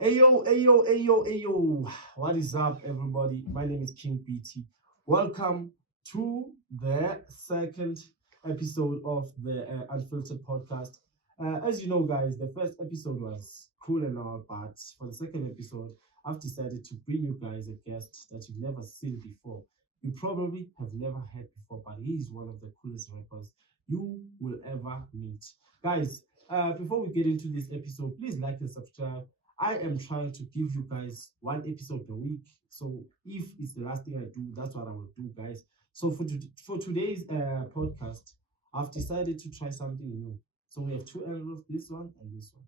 Ayo. What is up, everybody? My name is King BT. Welcome to the second episode of the Unfiltered podcast. As you know, guys, the first episode was cool and all, but for the second episode, I've decided to bring you guys a guest that you've never seen before. You probably have never heard before, but he is one of the coolest rappers you will ever meet. Guys, before we get into this episode, please like and subscribe. I am trying to give you guys one episode a week. So if it's the last thing I do, that's what I will do, guys. So for today's podcast, I've decided to try something new. So we have two angles, this one and this one.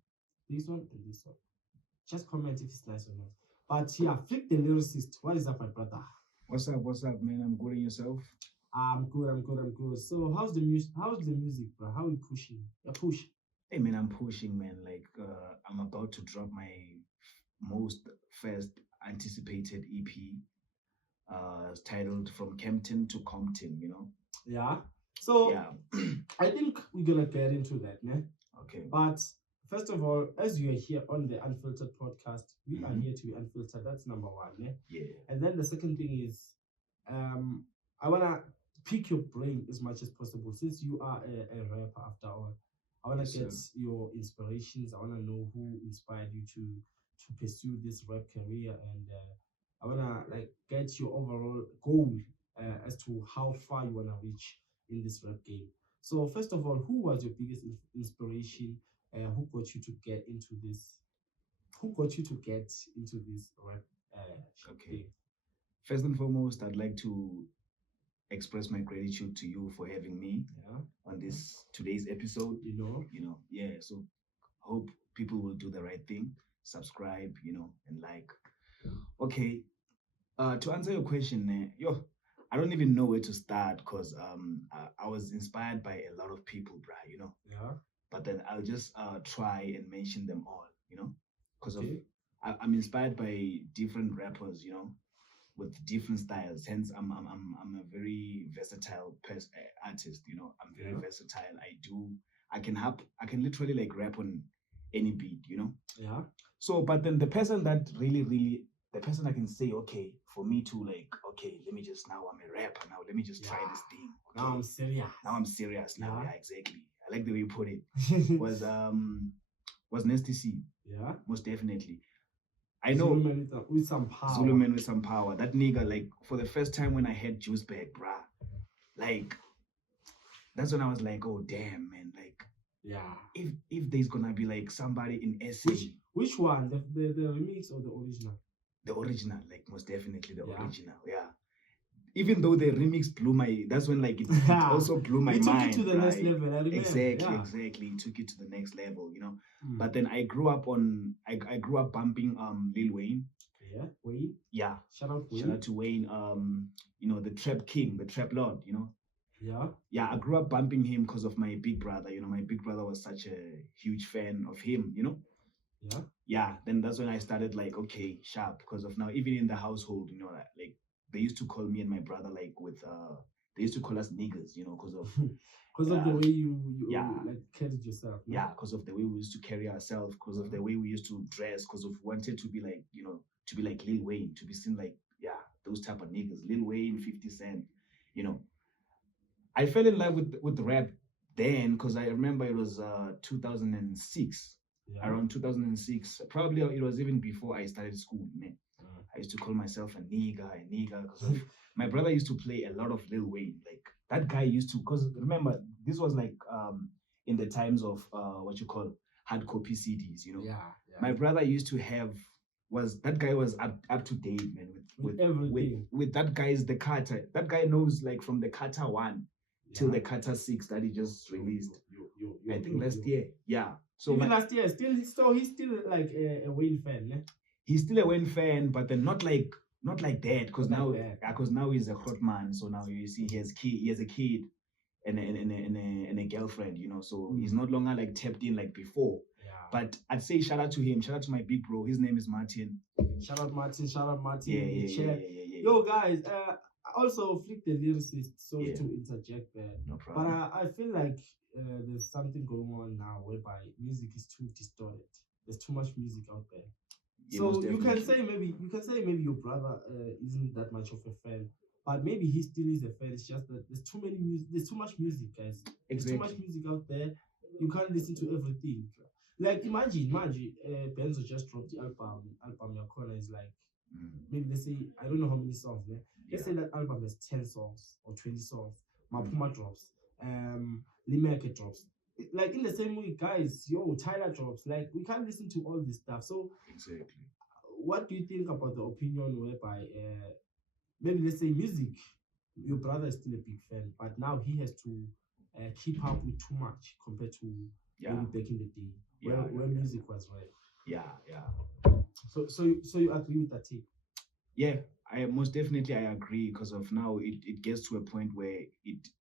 This one and this one. Just comment if it's nice or not. But yeah, Flick the lyricist. What is up, my brother? What's up, man? I'm good, and yourself? I'm good. So how's the music? Bro? How are you pushing? Yeah, push. Hey, man, I'm pushing, man. I'm about to drop my most first anticipated EP, titled "From Kempton to Compton." Yeah. So Yeah. I think we're gonna get into that, ne? Okay. But first of all, as you are here on the Unfiltered podcast, we are Mhm. here to be unfiltered. That's number one, ne? Yeah. And then the second thing is, I wanna pick your brain as much as possible since you are a rapper after all. I wanna Yes, get sir. your inspirations. I wanna know who inspired you to pursue this rap career, and I wanna like get your overall goal as to how far you wanna reach in this rap game. So first of all, who was your biggest inspiration? Who got you to get into this? Who got you to get into this rap Okay. thing? First and foremost, I'd like to express my gratitude to you for having me Yeah, on this today's episode. you know. Yeah. So hope people will do the right thing, subscribe, and like. Okay. To answer your question, I don't even know where to start because I was inspired by a lot of people, bruh. Yeah. But then I'll just try and mention them all, because Okay. I'm inspired by different rappers, with different styles. Hence, I'm a very versatile artist. I'm very Yeah. versatile. I can literally like rap on any beat. Yeah. So, but then the person that really, the person I can say, okay, for me to like, okay, let me just now I'm a rapper now. Let me just try this thing. Okay, Now I'm serious. now I'm serious. Now, Yeah. yeah, exactly. I like the way you put it. Was Nasty C, Yeah. most definitely. I know Zulu man with some power. Zulu man with some power. That nigga, like, for the first time when I had Juice Bag, bruh, like, that's when I was like, oh damn, man, like, Yeah. if there's gonna be like somebody in SA, Which one? The remix or the original? the original, like most definitely the Yeah. original, yeah. Even though the remix blew my, that's when like it also blew my It took mind. it to the next right? level. I remember. Exactly, Yeah. exactly. It took it to the next level, Mm. But then I grew up bumping Lil Wayne. Yeah. Wayne. Yeah. Shout out Wayne. Shout out to Wayne. The Trap King, the Trap Lord, Yeah. Yeah, I grew up bumping him because of my big brother. My big brother was such a huge fan of him, Yeah. Yeah, then that's when I started like, okay, sharp, because of now, even in the household, like they used to call me and my brother like they used to call us niggas, because of Because of the way you yeah. like carried yourself. No? Yeah, because of the way we used to carry ourselves, because of the way we used to dress, because of wanted to be like, to be like Lil Wayne, to be seen like, yeah, those type of niggas, Lil Wayne, 50 Cent, you know. I fell in love with rap then because I remember it was 2006, Yeah. around 2006. Probably it was even before I started school, man. I used to call myself a nigga, because my brother used to play a lot of Lil Wayne. Like that guy used to, because remember this was like in the times of what you call hard copy CDs. Yeah. My brother used to have that guy was up to date, man, With everything. with that guy's the Carter. That guy knows like from the Carter 1 till the Carter 6 that he just released. I think last year. Yeah. So even last year, he's still like a Wayne fan, ne? He's still a Wayne fan, but then not like that, because Not now like that. because now he's a hot man. So now you see he has a kid and a girlfriend, so he's no longer like tapped in like before. Yeah. But I'd say shout out to him, shout out to my big bro. His name is Martin. Shout out Martin. Yeah. Yo guys, also Flick the lyricist. Sorry Yeah. to interject there, No but problem. I feel like there's something going on now whereby music is too distorted. There's too much music out there. Yeah, So most you can definitely. say maybe your brother isn't that much of a fan, but maybe he still is a fan. It's just that there's too much music, guys. There's too much Exactly. music out there. You can't listen to everything. Like imagine, Benzo just dropped the album Your Corner is like Mm, maybe let's say I don't know how many songs. Yeah? Let's yeah. say that album has 10 songs or 20 songs. Mm, Mapuma drops, Limeke drops. Like in the same way, guys, yo, Tyler drops. Like we can't listen to all this stuff. So exactly. what do you think about the opinion whereby maybe let's say music, your brother is still a big fan, but now he has to keep up with too much compared to Yeah. maybe back in the day Yeah. where Yeah. music was rare. Yeah. Yeah. So you agree with that take? Yeah, I most definitely I agree because of now it gets to a point where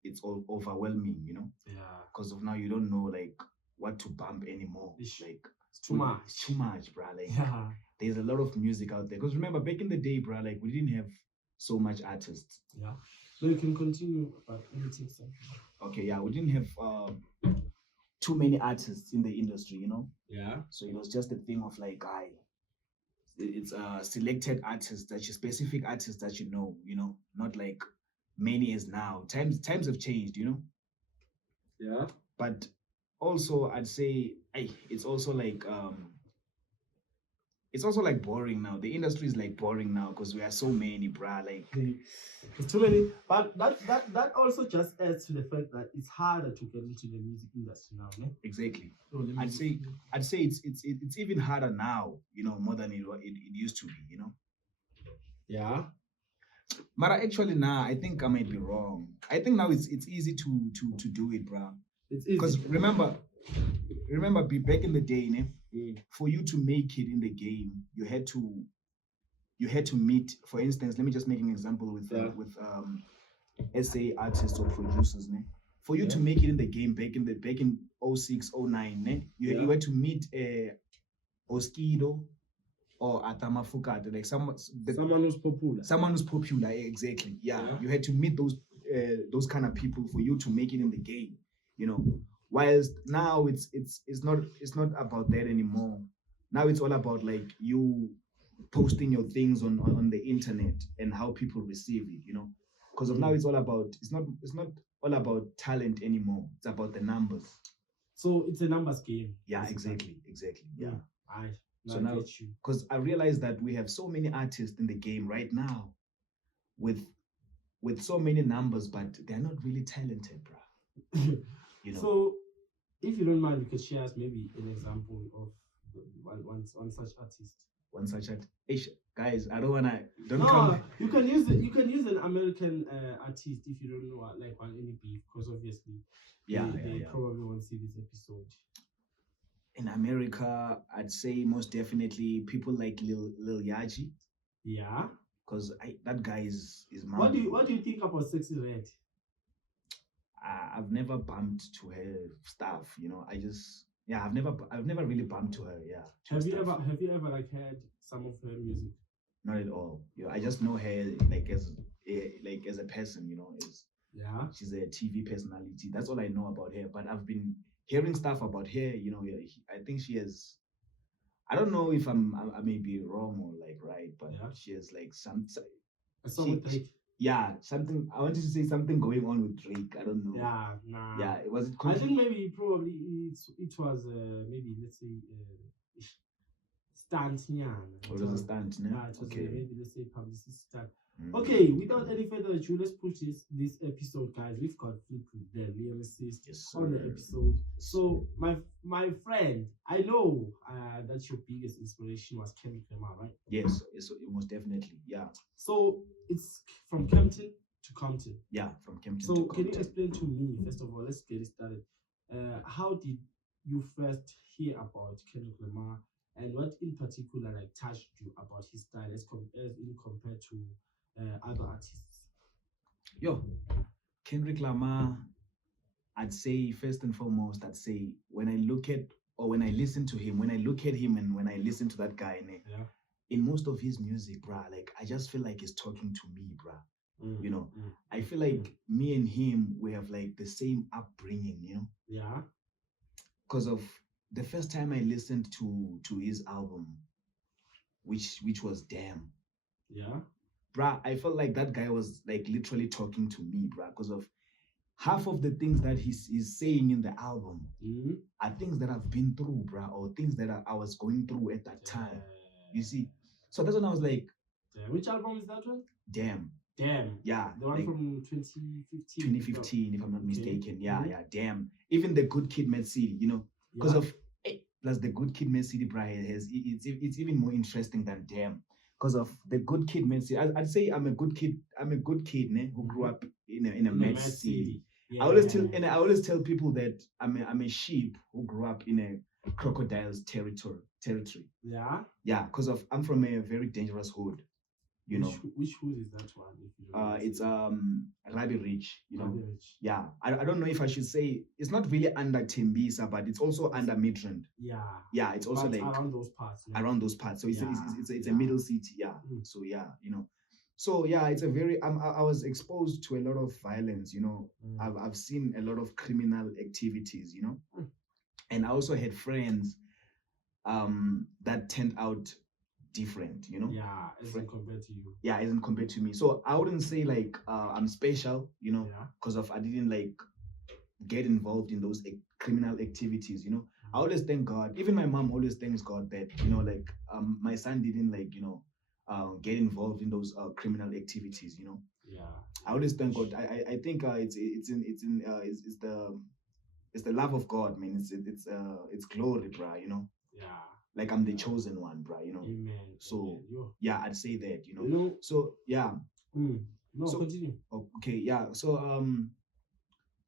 it's all overwhelming, you know, Yeah, because of now you don't know like what to bump anymore. Ish. Like it's too much. it's too much, bruh. Like Yeah, there's a lot of music out there. Because remember back in the day, bruh, like we didn't have so much artists. yeah. No, you can continue about anything. So. Okay, yeah, we didn't have too many artists in the industry, you know. Yeah, So it was just a thing of like it's selected artists that you specific artists that you know, not like many as now. Times have changed, you know. yeah. But also I'd say it's also like boring now. The industry is like boring now because we are so many, bruh. Like It's too many, but that also just adds to the fact that it's harder to get into the music industry now. Ne? exactly. So the I'd music- say I'd say it's even harder now, you know, more than it used to be, you know. yeah. But actually now I think I might be wrong. I think now it's easy to do it, bruh. It's Because easy. remember back in the day, ne, Mm. for you to make it in the game, you had to meet. For instance, let me just make an example with Yeah. SA artists or producers. Ne? For you to Yeah. make it in the game back in 06, 09, ne? You Yeah. had to meet Oskido or Atama Fukate, like Someone who's popular. someone who's popular. Exactly. Yeah. Yeah. You had to meet those kind of people for you to make it in the game. You know. Whilst now it's not about that anymore. Now it's all about like you posting your things on the internet and how people receive it, you know. Because of now it's all about it's not all about talent anymore. It's about the numbers. So it's a numbers game. Yeah, basically. exactly. Yeah. I So I now get you. because I realize that we have so many artists in the game right now with so many numbers, but they're not really talented, bruh. You know. So if you don't mind, you could share us maybe an example of one such artist. One such at guys, I don't wanna don't No, come. you can use an American artist if you don't know like want any beef, because obviously they probably won't see this episode. In America, I'd say most definitely people like Lil Yaji, Yeah. because that guy is What do you think about Sexy Red? I've never bumped to her stuff, you know. I've never really bumped to her. Yeah. Have you ever like heard some of her music? Not at all. You know, I just know her like as a person, you know. Yeah. She's a TV personality. That's all I know about her. But I've been hearing stuff about her. You know, I think she has. I don't know if I may be wrong or like right, but she has like A song with Drake. Yeah, something. I wanted to say something going on with Drake. I don't know. Yeah, nah. Yeah, was it? I think maybe probably it was maybe let's say stunt. Yeah. It was a stunt, no? Yeah, it was maybe let's say publicity stunt. Mm. Okay, without any further ado, let's push this episode, guys. We've got Flip with the lyricist on the episode. So my friend, I know that your biggest inspiration was Kendrick Lamar, right? Yes, it was definitely, yeah. So it's from Kempton to Compton. Yeah, from Kempton so to Compton. Can you explain to me, first of all, let's get it started. How did you first hear about Kendrick Lamar, and what in particular like touched you about his style as compared to other artists? Yo, Kendrick Lamar, I'd say first and foremost, I'd say when I look at or when I listen to him, when I look at him and when I listen to that guy, in most of his music, bruh, like I just feel like he's talking to me, bruh. You know, I feel like me and him, we have like the same upbringing, you know? Yeah. Because of the first time I listened to his album which was Damn. Yeah. Bruh, I felt like that guy was like literally talking to me, bruh, because of half of the things that he's saying in the album Mm-hmm. are things that I've been through, bruh, or things that I was going through at that time. You see? So that's when I was like, Which album is that one? Damn. Damn. Yeah. The one like from 2015. 2015, if I'm not Okay. mistaken. Yeah, Mhm. yeah, damn. Even the Good Kid, Mad City, because Yeah. of plus the Good Kid, Mad City, bruh, it's even more interesting than Damn. Because of the Good Kid, Mad City. I'd say I'm a good kid. I'm a good kid, ne, who grew Mhm. up in a In mad Mad city. Yeah. I always tell people that I'm a sheep who grew up in a crocodile's territory. Yeah. Yeah, because of I'm from a very dangerous hood. Which hood is that one? If you don't mind It's saying? Rabi Ridge. Rabi Ridge. Yeah, I don't know if I should say it's not really under Tembisa, but it's also under Midrand. Yeah. Yeah, it's also But like around those parts. Yeah. around those parts. So it's Yeah, it's a yeah. middle city. Yeah. Mm. So yeah, So yeah, it's a very I was exposed to a lot of violence. Mm. I've seen a lot of criminal activities. Mm. And I also had friends that turned out different. Yeah, isn't compared to you. Yeah, isn't compared to me. So I wouldn't say like I'm special, Yeah. because of I didn't like get involved in those criminal activities. I always thank God. Even my mom always thanks God that like my son didn't like get involved in those criminal activities. Yeah. I always thank God. I think it's the love of God, man. It's glory, bruh. Yeah. Like I'm the chosen one, bruh. Amen. So Amen. yeah, I'd say that. So yeah. No, So continue. okay, yeah. So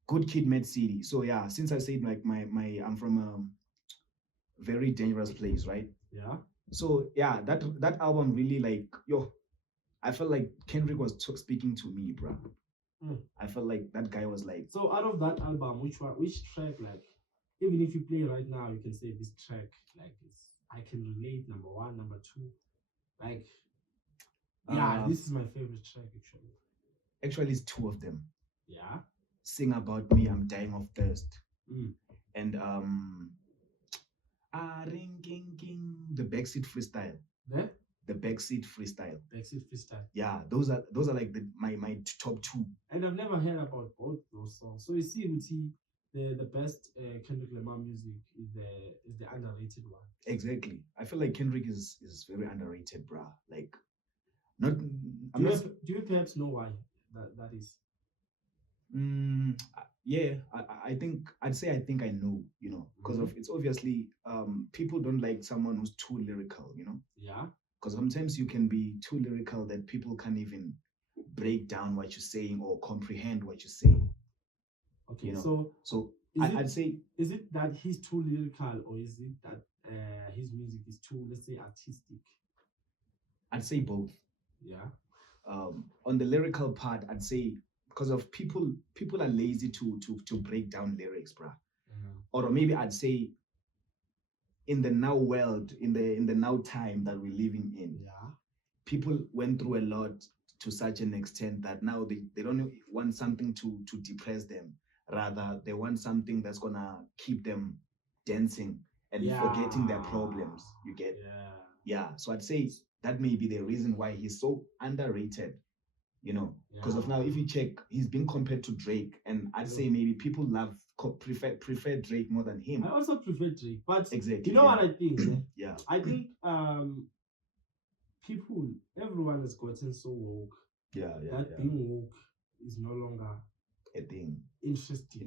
Good Kid, Mad City. So yeah, since I said like my I'm from a very dangerous place, right? Yeah. So yeah, that album really like I felt like Kendrick was speaking to me, bruh. I felt like that guy was like. So out of that album, which track, like, even if you play right now, you can say this track, like, I can relate. Number one, number two, like, yeah, this is my favorite track actually. Actually, it's two of them. Yeah. Sing About Me, I'm Dying of Thirst. Mm. And the Backseat Freestyle. The Backseat Freestyle. Backseat Freestyle. Yeah, those are like my top two. And I've never heard about both those songs. So you see, the best Kendrick Lamar music is the underrated one. Exactly. I feel like Kendrick is very underrated, bruh. Like, do you perhaps know why that is? Yeah, I think I know, because of it's obviously people don't like someone who's too lyrical, Yeah. Because sometimes you can be too lyrical that people can't even break down what you're saying or comprehend what you're saying. Okay, so I'd say, is it that he's too lyrical, or is it that his music is too, let's say, artistic? I'd say both. Yeah. On the lyrical part, I'd say because of people are lazy to break down lyrics, bruh. Or maybe I'd say in the now world, in the now time that we're living in, people went through a lot to such an extent that now they don't want something to depress them. Rather, they want something that's gonna keep them dancing and forgetting their problems. You get? Yeah. So I'd say that may be the reason why he's so underrated. Because of now, if you check, he's been compared to Drake, and I'd say maybe people prefer Drake more than him. I also prefer Drake, but exactly. You know what I think? Yeah. I think everyone has gotten so woke. That being woke is no longer a thing. Interesting.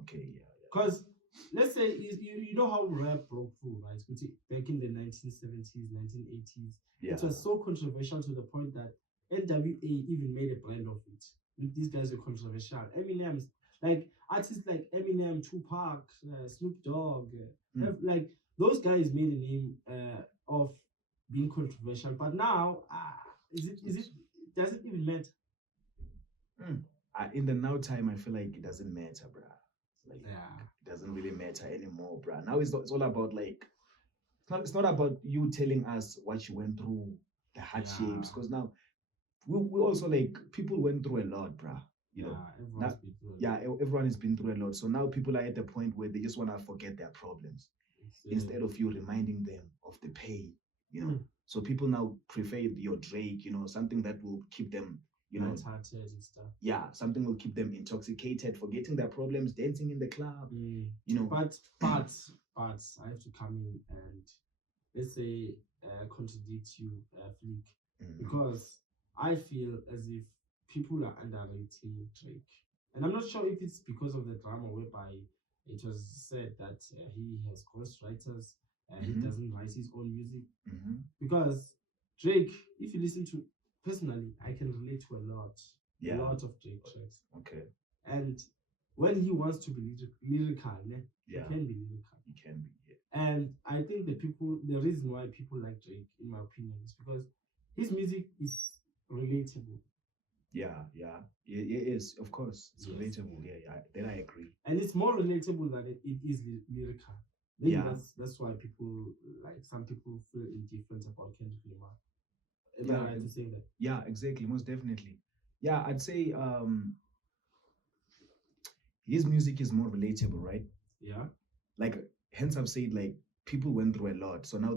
Okay. Yeah. Because let's say you know how rap broke through, right? Back in the 1970s, 1980s. Yeah. It was so controversial to the point that NWA even made a brand of it. These guys were controversial. Eminem's, like artists like Eminem, Tupac, Snoop Dogg, like those guys made a name of being controversial. But now, does it even matter? In the now time, I feel like it doesn't matter, bruh. Like, it doesn't really matter anymore, bruh. Now it's all about like, it's not about you telling us what you went through, the hardships, because now we also like people went through a lot, bruh. Everyone has been through a lot. So now people are at the point where they just want to forget their problems instead of you reminding them of the pain, So people now prefer your Drake, something that will keep them, light-hearted and stuff. yeah, something will keep them intoxicated, forgetting their problems, dancing in the club, But I have to come in and let's say contradict you, Flick, because I feel as if people are underrating Drake, and I'm not sure if it's because of the drama whereby it was said that he has ghostwriters, he doesn't write his own music, because Drake, if you listen to personally, I can relate to a lot of Drake tracks. Okay. And when he wants to be lyrical, he can be lyrical. He can be, yeah. And I think the reason why people like Drake, in my opinion, is because his music is relatable. Yeah, it is, of course. It's relatable. Yeah, then I agree. And it's more relatable than it is lyrical. Maybe that's why people, like some people, feel indifferent about Kendrick Lamar. Am I right in saying that? Yeah, exactly, most definitely. Yeah, I'd say his music is more relatable, right? Yeah. Like, hence I've said, like, people went through a lot, so now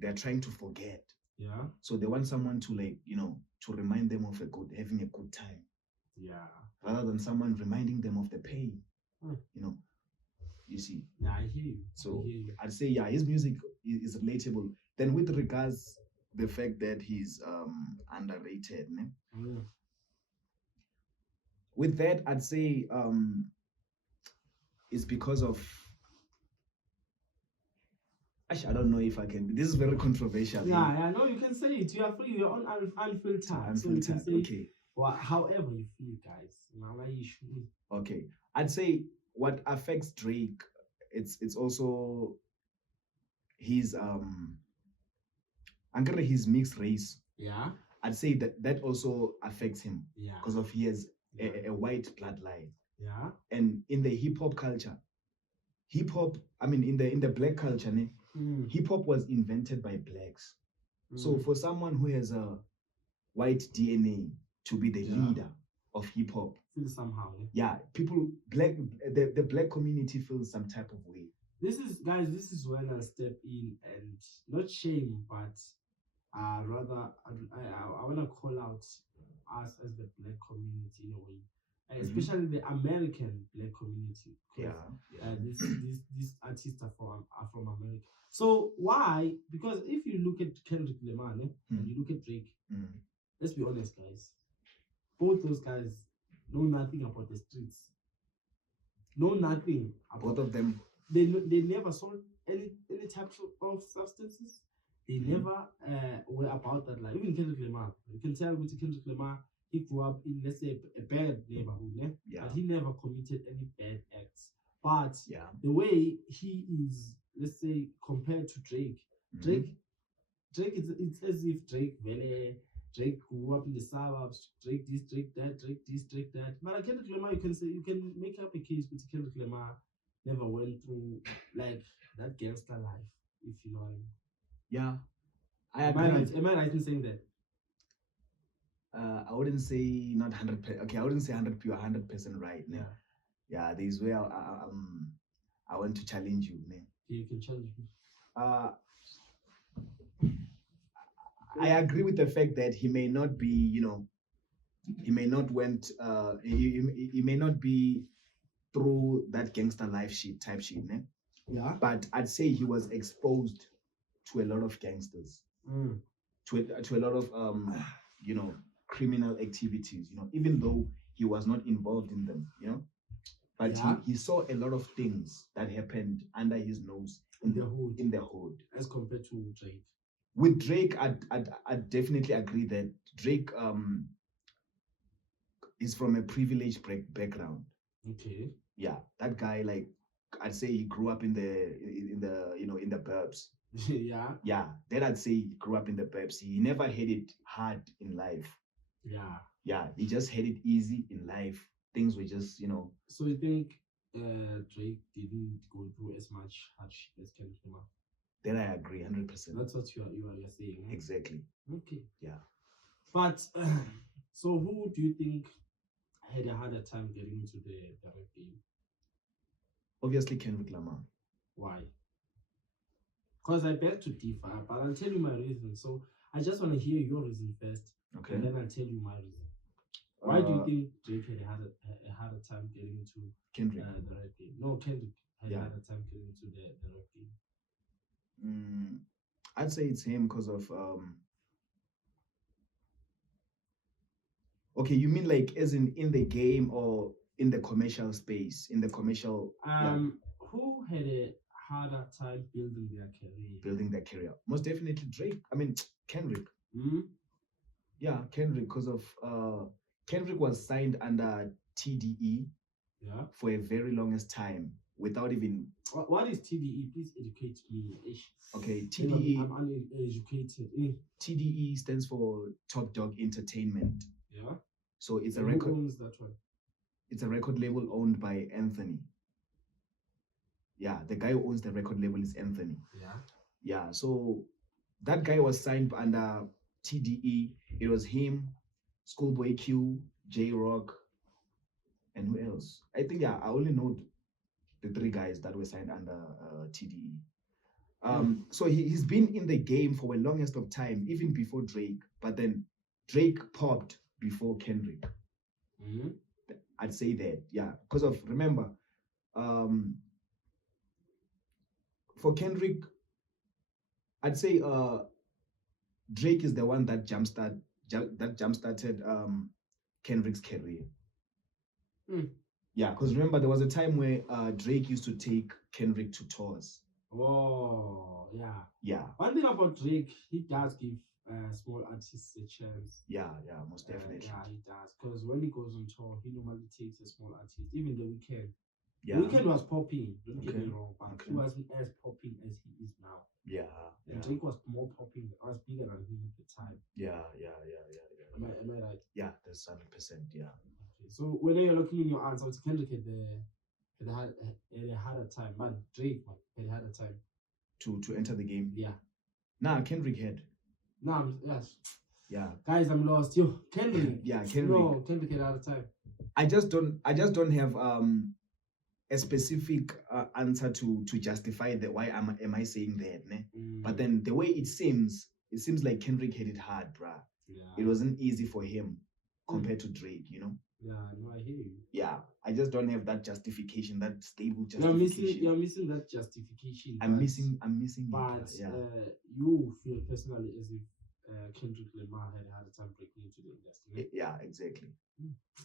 they're trying to forget. Yeah. So they want someone to, like, to remind them of having a good time. Yeah. Rather than someone reminding them of the pain. You see. Yeah, I hear you. So I'd say, yeah, his music is relatable. Then with regards the fact that he's underrated, with that, I'd say it's because of, actually, I don't know if I can. This is very controversial. Yeah, no, you can say it. You are free. You're on unfiltered. So you can say okay. Well, however you feel, guys. Okay, I'd say what affects Drake, it's also his his mixed race. Yeah. I'd say that also affects him. Yeah. Because of he has a white bloodline. Yeah. And in the hip hop culture, in the black culture, hip hop was invented by blacks. So for someone who has a white DNA to be the leader of hip hop, somehow. Yeah, the black community feels some type of way. This is when I'll step in and not shame, but rather I want to call out us as the black community in a way, especially the American black community. These artists are from America. So why? Because if you look at Kendrick Lamar and you look at Drake, let's be honest, guys. Both those guys know nothing about the streets. Know nothing about both of them. They never sold any types of substances. They never were about that life. Even Kendrick Lamar, you can tell with Kendrick Lamar, he grew up in, let's say, a bad neighborhood, but he never committed any bad acts. But the way he is, let's say, compared to Drake, Drake it's as if Drake grew up in the suburbs. Drake this, Drake that, Drake this, Drake that. But Kendrick Lamar, you can make up a case with Kendrick Lamar never went through like that gangster life, if you know what I mean. Yeah, I agree. Am I right in saying that? I wouldn't say not 100%. Okay, I wouldn't say 100%. You're 100% right. Yeah. There's where I want to challenge you. You can challenge me. I agree with the fact that he may not be, he may not he may not be through that gangster life type shit, Yeah. But I'd say he was exposed to a lot of gangsters, to a lot of criminal activities, even though he was not involved in them, But he saw a lot of things that happened under his nose in the hood. As compared to Drake. With Drake, I'd definitely agree that Drake is from a privileged background. Okay. Yeah, that guy, like, I'd say he grew up in the burbs. Yeah. Yeah, that I'd say he grew up in the burbs. He never had it hard in life. Yeah. Yeah, he just had it easy in life. Things were just, So you think Drake didn't go through as much hardship as Kendrick Lamar? Then I agree 100%. That's what you are saying. Exactly. Okay. Yeah. But so who do you think had a harder time getting into the rap game? Obviously Kendrick Lamar. Why? Because I beg to differ, but I'll tell you my reason. So I just want to hear your reason first, Okay. and then I'll tell you my reason. Why do you Uh, think Drake had a harder time getting into Kendrick? the rap game? No, Kendrick had Yeah. a harder time getting into the rap game. I'd say it's him because of okay, you mean like as in the game or in the commercial space, in the commercial Who had a harder time building their career? building their career? Most definitely Drake. I mean Kendrick. Hmm? Yeah, Kendrick, because of Kendrick was signed under TDE Yeah. for a very longest time without even What is TDE? Please educate me. Ish. okay. You know, TDE I'm uneducated. Eh. TDE stands for Top Dog Entertainment. Yeah. So it's a Who record. owns that one? It's a record label owned by Anthony. Yeah, the guy who owns the record label is Anthony. Yeah. Yeah, so that guy was signed under TDE. It was him, Schoolboy Q, J Rock, and who else? I think I only know the three guys that were signed under TDE. So he's been in the game for the longest of time, even before Drake. But then Drake popped before Kendrick. Mm-hmm. I'd say that, yeah, because of remember, for Kendrick, I'd say Drake is the one that jumpstarted Kendrick's career. Yeah, because remember there was a time where Drake used to take Kendrick to tours. Oh, yeah. Yeah. One thing about Drake, he does give small artists a chance. Yeah, most definitely. Yeah, he does. Because when he goes on tour, he normally takes a small artist. Even The Weeknd. Yeah. The Weeknd was popping, don't get me wrong, but Okay. he wasn't as popping as he is now. Yeah. And Drake was more popping, was bigger than him at the time. Yeah. Am I right? Yeah, that's 100%. Yeah. Okay. So when you're looking in your answer, it's Kendrick had a harder time, but Drake had a harder time to enter the game. Yeah. Nah, Kendrick had. Nah, yes. Yeah. Guys, I'm lost. Yo, Kendrick. Yeah, Kendrick. No, Kendrick had a harder time. I just don't have a specific answer to justify the why am I saying that, ne? But then the way it seems like Kendrick had it hard, bruh. Yeah. It wasn't easy for him compared to Drake, you know? Yeah, no, I hear you. Yeah, I just don't have that justification, that stable justification. You're missing that justification. I'm missing But it. Yeah. you feel personally as if Kendrick Lamar had a harder time breaking into the industry. Right? Yeah, exactly.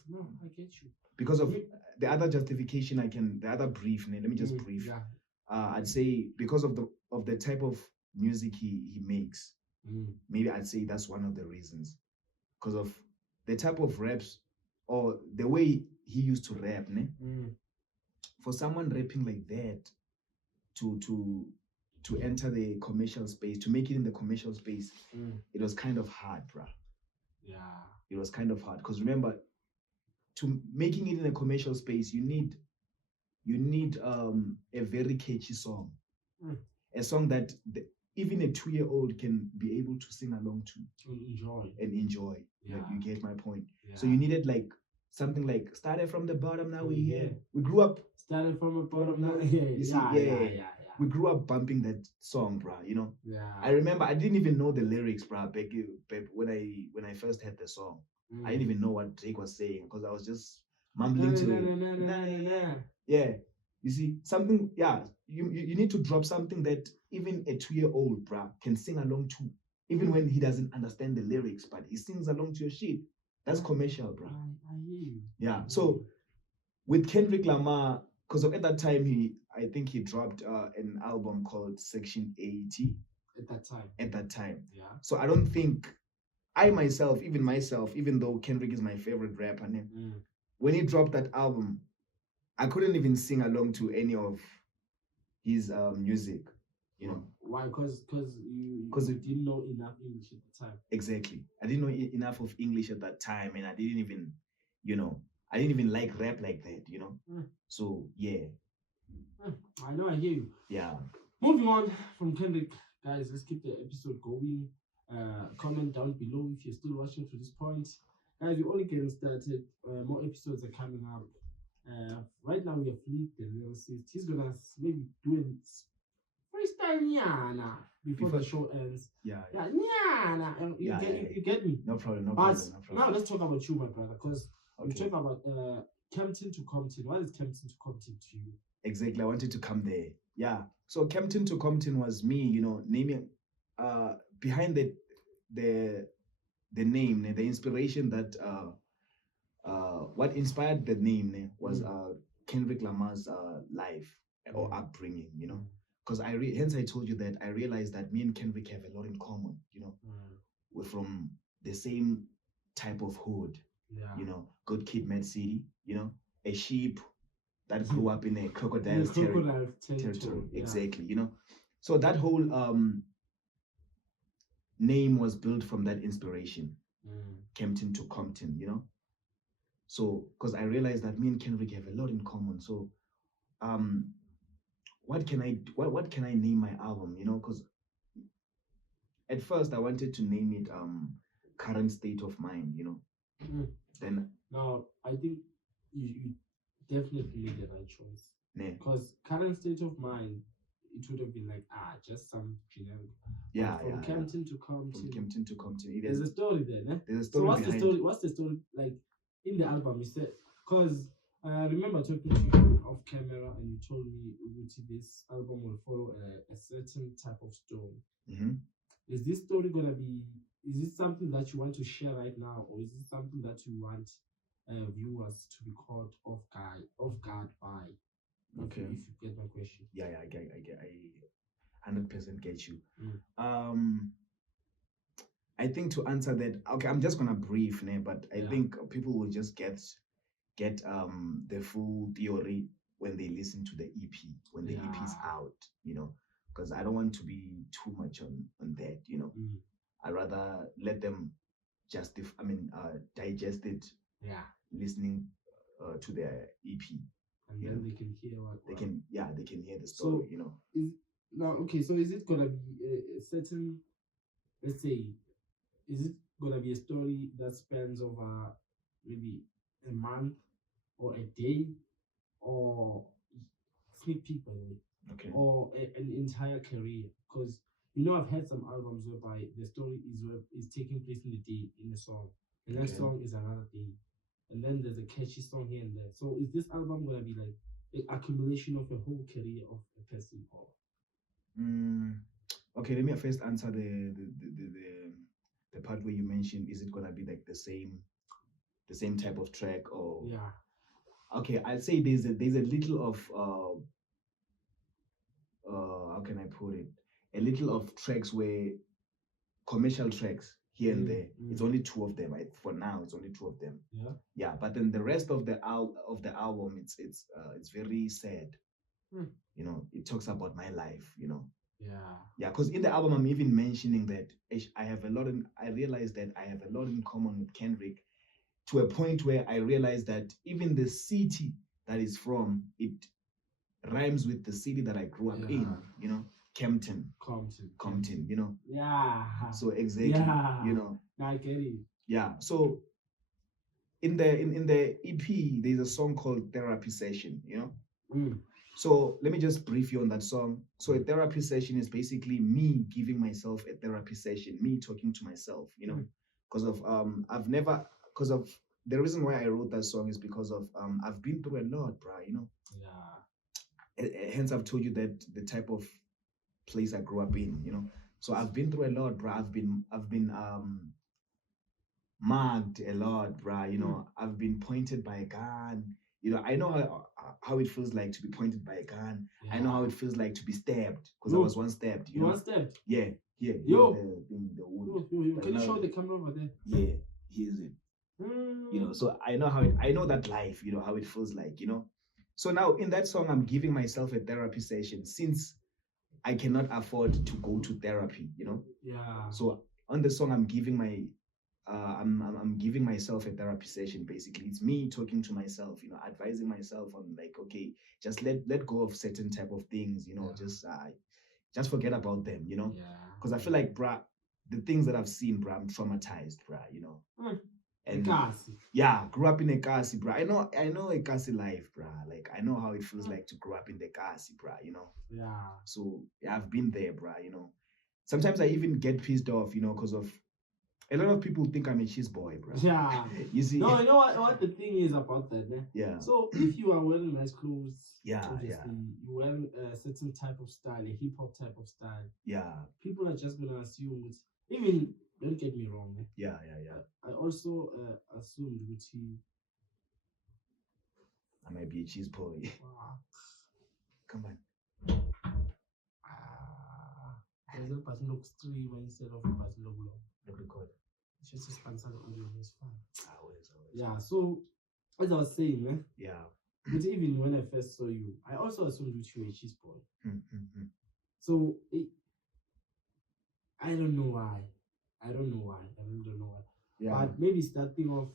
No, I get you. Because of the other justification, the other brief. Let me just brief. Yeah. I'd say because of the type of music he makes. Maybe I'd say that's one of the reasons. Because of the type of raps or the way he used to rap, ne? For someone rapping like that to enter the commercial space, to make it in the commercial space, it was kind of hard, bruh. Yeah. It was kind of hard. Because remember, to making it in a commercial space, you need a very catchy song. A song that even a 2-year-old can be able to sing along to and enjoy. Yeah. Like, you get my point. Yeah. So you needed like something like started from the bottom, now we're here. We grew up started from the bottom, now you see, yeah. We grew up bumping that song, bruh, you know. Yeah. I remember I didn't even know the lyrics, bruh, back when I first heard the song. I didn't even know what Drake was saying because I was just mumbling to it. Yeah. You see, something, yeah, you need to drop something that even a 2-year-old, bruh, can sing along to, even when he doesn't understand the lyrics, but he sings along to your shit. That's commercial, bruh. I hear you. Yeah. So with Kendrick Lamar, because at that time I think he dropped an album called Section 80. At that time. Yeah. So I don't think even though Kendrick is my favorite rapper, when he dropped that album, I couldn't even sing along to any of his music, you know. Why? Because you didn't know enough English at the time. Exactly. I didn't know enough of English at that time, and I didn't even like rap like that, you know. So yeah. I know, I hear you. Yeah. Moving on from Kendrick, guys, let's keep the episode going. Comment down below if you're still watching to this point. Guys, we're only getting started. More episodes are coming up. Right now we have Fleet the lyricist. He's gonna maybe do a guy Nyana before the show ends. Yeah. Yeah, Nyana. And you get me? No problem. No But problem. now let's talk about you, my brother, because we're Okay. talking about Kempton to Compton. What is Kempton to Compton to you? Exactly. I wanted to come there. Yeah. So Kempton to Compton was me, naming behind the name, the inspiration that what inspired the name was Kendrick Lamar's life or upbringing, because hence I told you that I realized that me and Kendrick have a lot in common, we're from the same type of hood, good kid, Med City, a sheep that grew up in a crocodile territory. Yeah. Exactly, so that whole name was built from that inspiration, Kempton to Compton, So, because I realized that me and Kendrick have a lot in common. So, what can I name my album? Because at first I wanted to name it Current State of Mind. Then now I think you definitely made the right choice. Because Current State of Mind, it would have been like just some generic. From Kempton to Compton. From Kempton to Compton. There's a story there, ne? There's a story. So what's the story like in the album? You said, because I remember talking to you off camera and you told me this album will follow a certain type of story. Is this story gonna be? Is this something that you want to share right now, or is it something that you want viewers to be caught off guard by? Okay. If you get my question. Yeah, I 100% get you. I think to answer that, okay, I'm just gonna brief, but I think people will just get the full theory when they listen to the EP, when the EP is out, because I don't want to be too much on that, I'd rather let them digest it, listening to their EP, and then they can hear what they can hear the story, So is it gonna be a certain, let's say, is it gonna be a story that spans over maybe a month or a day, or sneak peek by the way, or an entire career? Because I've had some albums whereby the story is taking place in the day in a song. The next song is another day, and then there's a catchy song here and there. So is this album gonna be like an accumulation of a whole career of a person? Or okay, let me first answer the part where you mentioned, is it gonna be like the same type of track, or okay, I'd say there's a little of how can I put it, a little of tracks where commercial tracks here and there. It's only two of them. For now, it's only two of them. Yeah, but then the rest of the album, it's very sad. It talks about my life. Yeah, because in the album I'm even mentioning that I realized that I have a lot in common with Kendrick, to a point where I realized that even the city that is from, it rhymes with the city that I grew up in, Kempton. Compton, Yeah. So exactly, Yeah. I get it. Yeah. So in the EP, there's a song called Therapy Session, So let me just brief you on that song. So a therapy session is basically me giving myself a therapy session, me talking to myself, because of the reason why I wrote that song is because of I've been through a lot, bruh, Hence I've told you that the type of place I grew up in, So I've been through a lot, bruh. I've been mugged a lot, bruh. I've been pointed by a gun. I know how it feels like to be pointed by a gun. I know how it feels like to be stabbed, because I was once stabbed. You were stabbed? Yeah. Yo. The wound. Can you show the camera over there? Yeah, here's it. So I know I know that life, how it feels like, So now in that song, I'm giving myself a therapy session, since I cannot afford to go to therapy, Yeah. So on the song, I'm giving I'm giving myself a therapy session. Basically, it's me talking to myself, advising myself on like, okay, just let go of certain type of things, just forget about them, because I feel like, bruh, the things that I've seen, bruh, I'm traumatized, bruh, And Kasi. yeah, grew up in a Kasi, bruh. I know a Kasi life, bruh. Like I know how it feels like to grow up in the Kasi, bruh, you know. Yeah. So yeah, I've been there, bruh, you know. Sometimes I even get pissed off, you know, because of a lot of people think I'm a cheese boy, bruh. Yeah. You see? No, you know what the thing is about that, man? Yeah. So if you are wearing nice clothes, Yeah, obviously you're wearing a certain type of style, a hip hop type of style, Yeah. people are just gonna assume it. Even don't get me wrong, man. Yeah. I also assumed that he I might be a cheese boy. wow, Come on. there's a person looks three instead of a person look long. Look record. It's just a sponsor audio, it's fine. Always. Yeah, so as I was saying, man, Yeah. but even when I first saw you, I also assumed that you were a cheese boy. Mm-hmm. So I don't know why. I really don't know why. Yeah. But maybe it's that thing of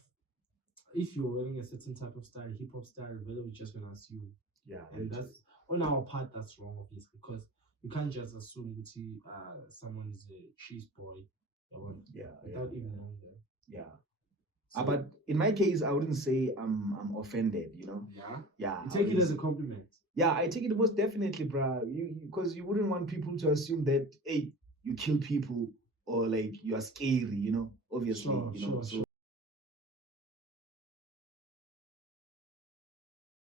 if you're wearing a certain type of style, hip hop style, whether we're just gonna assume. Yeah. And that's on our part, that's wrong, obviously, because you can't just assume that someone is a cheese boy without even knowing them. Yeah. So, But in my case, I wouldn't say I'm offended, you know. yeah. Yeah. You take it as a compliment. Yeah, I take it most definitely, bruh. Because you wouldn't want people to assume that hey, you kill people or like you are scary, you know. Obviously, Sure, you know. sure, So sure.